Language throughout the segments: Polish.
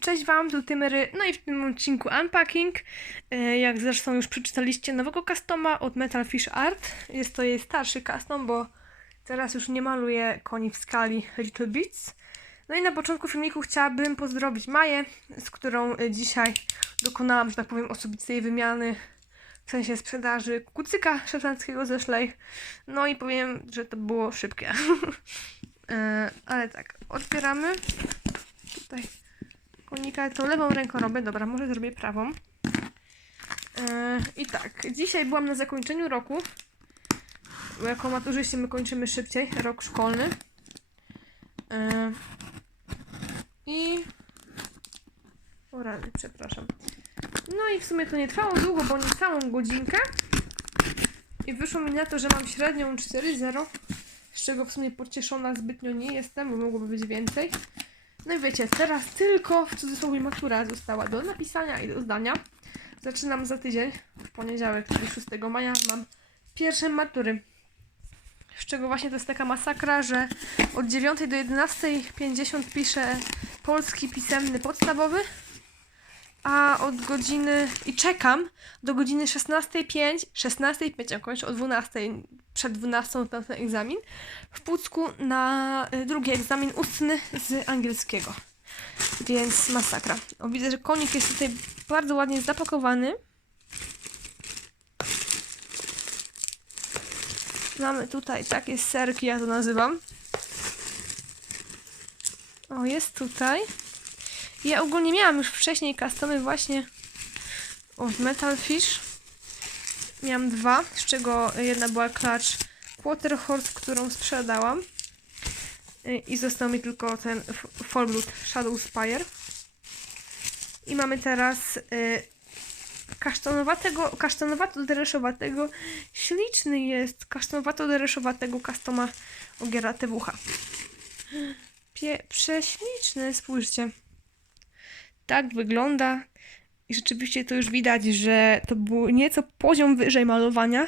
Cześć Wam, tu Tymery, no i w tym odcinku Unpacking, e, jak zresztą już przeczytaliście, nowego customa od Metal Fish Art. Jest to jej starszy custom, bo teraz już nie maluję koni w skali Little Bits. No i na początku filmiku chciałabym pozdrowić Maję, z którą e, dzisiaj dokonałam, że tak powiem, osobistej wymiany, w sensie sprzedaży kucyka szotlandzkiego ze Szlej. No i powiem, że to było szybkie. E, Ale tak, otwieramy. Tutaj tą lewą ręką robię, dobra, może zrobię prawą. Yy, I tak, dzisiaj byłam na zakończeniu roku. Bo jako maturzyści my kończymy szybciej, rok szkolny. Yy, I... O rany, przepraszam. No i w sumie to nie trwało długo, bo nie całą godzinkę. I wyszło mi na to, że mam średnią 4,0. Z czego w sumie pocieszona zbytnio nie jestem, bo mogłoby być więcej. No i wiecie, teraz tylko w cudzysłowie matura została do napisania i do zdania. Zaczynam za tydzień, w poniedziałek, czyli 6 maja, mam pierwsze matury. Z czego właśnie to jest taka masakra, że od 9 do 11.50 piszę polski pisemny podstawowy, a od godziny i czekam do godziny 16.05, 16.05, a kończę o 12.00, przed 12 tam ten egzamin, w Pucku na y, drugi egzamin ustny z angielskiego. Więc masakra. O, widzę, że konik jest tutaj bardzo ładnie zapakowany. Mamy tutaj takie serki, ja to nazywam. O, jest tutaj. Ja ogólnie miałam już wcześniej customy właśnie od Metal Fish. Miałam dwa, z czego jedna była Clutch Quarter Horse, którą sprzedałam. I został mi tylko ten Fallblood Shadow Spire. I mamy teraz y, kasztanowatego, kasztanowato-dereszowatego. Śliczny jest kasztanowato-dereszowatego customa Ogiera. Pie, prześliczny, spójrzcie. Tak wygląda. I rzeczywiście to już widać, że to był nieco poziom wyżej malowania.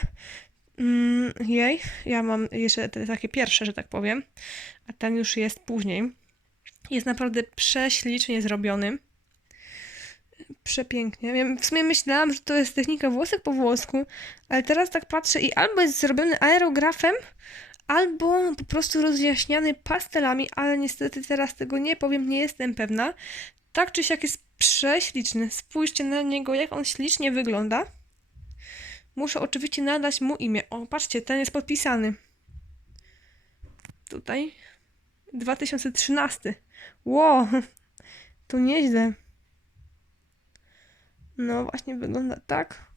Mm, jej, ja mam jeszcze te takie pierwsze, że tak powiem, a ten już jest później. Jest naprawdę prześlicznie zrobiony. Przepięknie. Ja w sumie myślałam, że to jest technika włosek po włosku, ale teraz tak patrzę i albo jest zrobiony aerografem, albo po prostu rozjaśniany pastelami, ale niestety teraz tego nie powiem, nie jestem pewna. Tak czy siak jest prześliczny. Spójrzcie na niego, jak on ślicznie wygląda. Muszę oczywiście nadać mu imię. O, patrzcie, ten jest podpisany. Tutaj. 2013. Wow, to nieźle. No właśnie wygląda tak.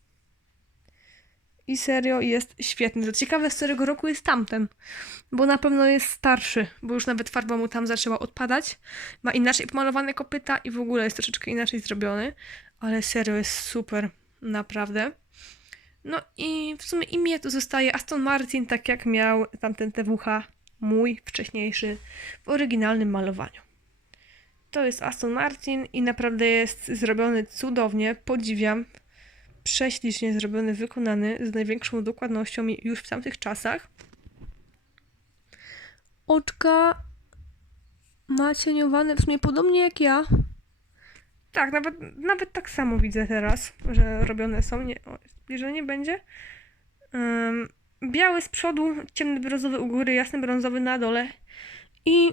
I serio jest świetny. To ciekawe, z którego roku jest tamten. Bo na pewno jest starszy, bo już nawet farba mu tam zaczęła odpadać. Ma inaczej pomalowane kopyta i w ogóle jest troszeczkę inaczej zrobiony. Ale serio jest super. Naprawdę. No i w sumie imię tu zostaje Aston Martin, tak jak miał tamten TWH, mój wcześniejszy, w oryginalnym malowaniu. To jest Aston Martin i naprawdę jest zrobiony cudownie, podziwiam. Prześlicznie zrobiony, wykonany z największą dokładnością już w tamtych czasach. Oczka ma cieniowane w sumie podobnie jak ja. Tak, nawet, nawet tak samo widzę teraz, że robione są. Nie, o, zbliżenie będzie. Um, biały z przodu, ciemny brązowy u góry, jasny brązowy na dole. I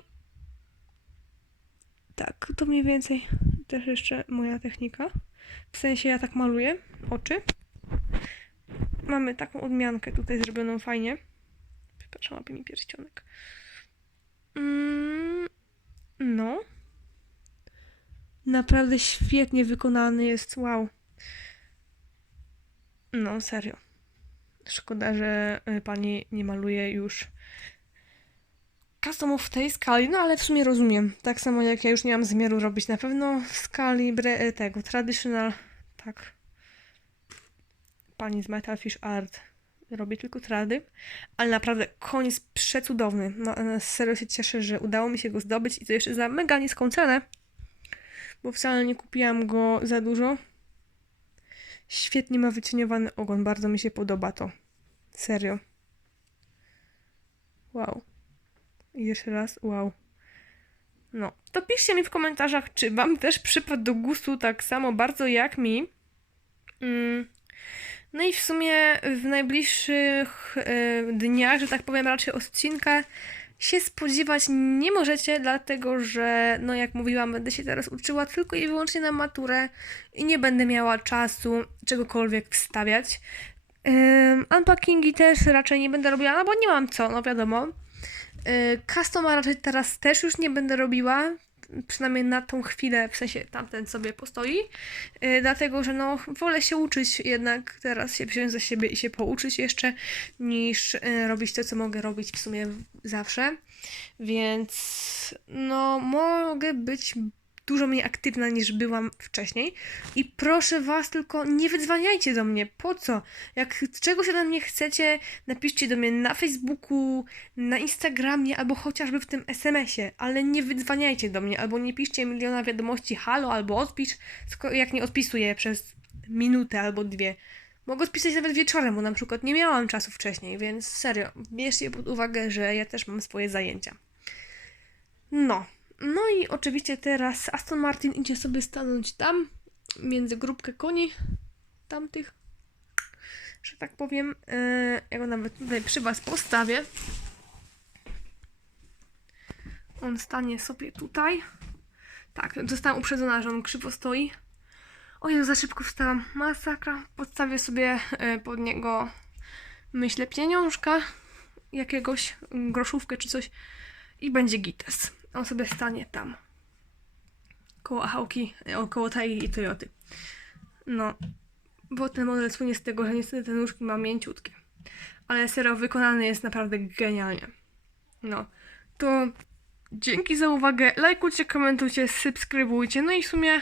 tak, to mniej więcej też jeszcze moja technika. W sensie ja tak maluję oczy. Mamy taką odmiankę tutaj zrobioną fajnie. Przepraszam, łapie mi pierścionek. Mm, no. Naprawdę świetnie wykonany jest. Wow. No, serio. Szkoda, że y, pani nie maluje już customów w tej skali, no ale w sumie rozumiem. Tak samo jak ja już nie mam zamiaru robić na pewno w skali bre- y, tego traditional, tak. Pani z Metal Fish Art robi tylko trady, ale naprawdę jest przecudowny. No, e, serio się cieszę, że udało mi się go zdobyć i to jeszcze za mega niską cenę, bo wcale nie kupiłam go za dużo. Świetnie ma wycieniowany ogon, bardzo mi się podoba to. Serio. Wow. I jeszcze raz, wow. No, to piszcie mi w komentarzach, czy wam też przypadł do gustu tak samo bardzo jak mi. Mm. No i w sumie w najbliższych e, dniach, że tak powiem, raczej odcinka się spodziewać nie możecie, dlatego że, no jak mówiłam, będę się teraz uczyła tylko i wyłącznie na maturę i nie będę miała czasu czegokolwiek wstawiać. Ym, unpackingi też raczej nie będę robiła, no bo nie mam co, no wiadomo. Yy, Customa raczej teraz też już nie będę robiła, przynajmniej na tą chwilę, w sensie tamten sobie postoi, yy, dlatego że no wolę się uczyć jednak teraz się wziąć za siebie i się pouczyć jeszcze, niż yy, robić to, co mogę robić w sumie zawsze, więc no mogę być dużo mniej aktywna niż byłam wcześniej i proszę Was tylko nie wydzwaniajcie do mnie, po co? Jak czegoś ode mnie chcecie, napiszcie do mnie na Facebooku, na Instagramie albo chociażby w tym SMS-ie, ale nie wydzwaniajcie do mnie albo nie piszcie miliona wiadomości halo albo odpisz, jak nie odpisuję przez minutę albo dwie. Mogę odpisać nawet wieczorem, bo na przykład nie miałam czasu wcześniej, więc serio, bierzcie pod uwagę, że ja też mam swoje zajęcia. No, no i oczywiście teraz Aston Martin idzie sobie stanąć tam, między grupkę koni tamtych, że tak powiem. Yy, ja go nawet tutaj przy Was postawię. On stanie sobie tutaj. Tak, zostałam uprzedzona, że on krzywo stoi. O Jezu, za szybko wstałam. Masakra. Podstawię sobie yy, pod niego, myślę, pieniążka jakiegoś, groszówkę czy coś i będzie gites. On sobie stanie tam. Koło Ahałki, koło Tai i Toyoty. No, bo ten model słynie z tego, że niestety te nóżki ma mięciutkie. Ale serio, wykonany jest naprawdę genialnie. No, to dzięki za uwagę. Lajkujcie, komentujcie, subskrybujcie. No i w sumie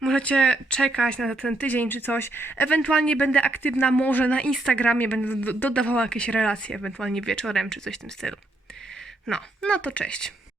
możecie czekać na ten tydzień czy coś. Ewentualnie będę aktywna może na Instagramie, będę do- dodawała jakieś relacje, ewentualnie wieczorem czy coś w tym stylu. No, no to cześć.